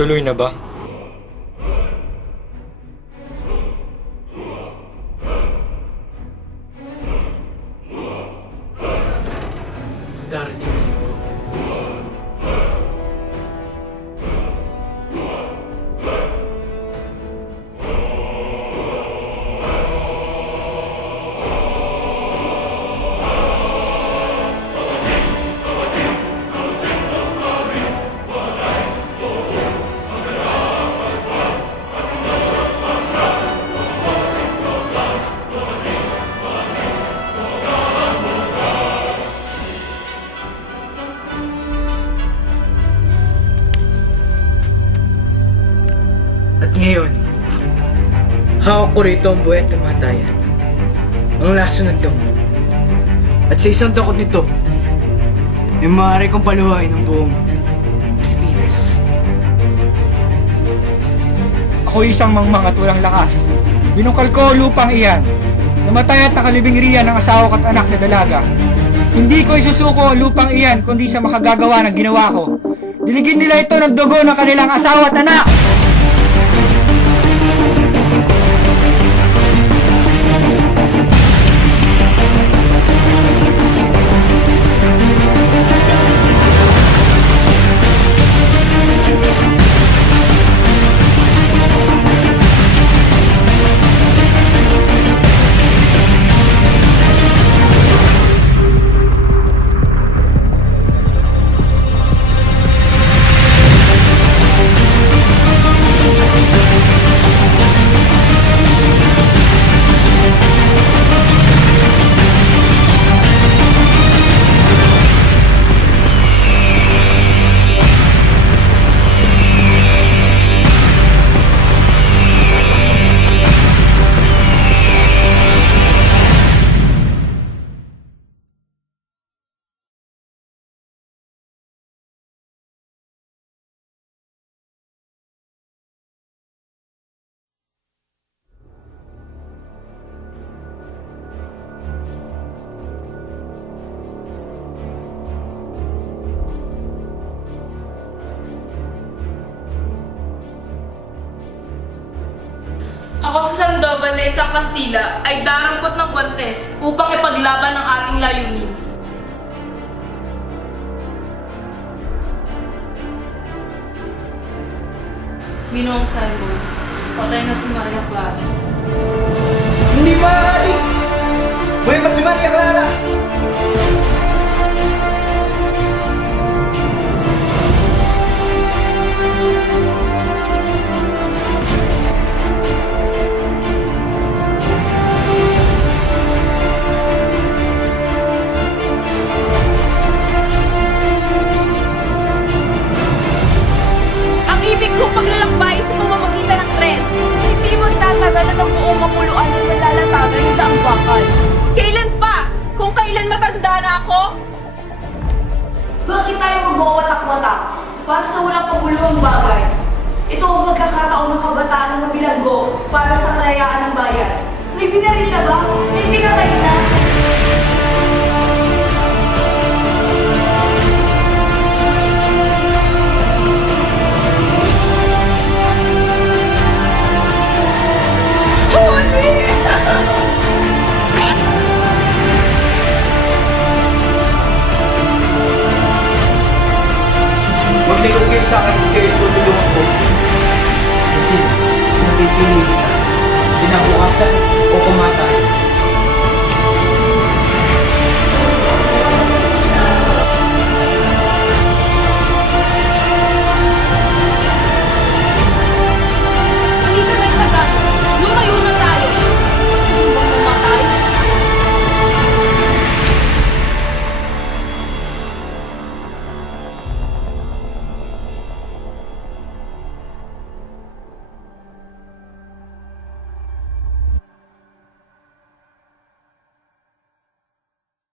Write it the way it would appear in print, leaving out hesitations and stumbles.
Tuloy na ba? Si Darling. At ngayon, hawak ko rito ang buhay at kamatayan, ang laso ng damo. At sa isang takot nito, ay maaari kong paluhain ang buong Pilipinas. Ako isang mangmang at walang lakas. Binukal ko lupang iyan. Namatay at nakalibing riyan ng asawa ko at anak na dalaga. Hindi ko isusuko ang lupang iyan kundi sa makagagawa ng ginawa ko. Diligin nila ito ng dugo ng kanilang asawa at anak! Ako sa Sandoval na isang Kastila ay darampot ng Guantes upang ipaglaban ang ating layunin. Ginoong Simon, patay na si Maria Clara. Hindi maaari! Buhay pa si Maria Clara! Paglalakbay sa pamamagitan ng tren, hindi magtatagalan ang buong kapuluan ng malalatagan ng daang bakal. Kailan pa? Kung kailan matanda na ako? Bakit tayo magwawatak-watak para sa walang kabuluhang bagay? Ito ang magkakataon ng kabataan na mabilanggo para sa kalayaan ng bayan. May binaril na ba? May pinatay na?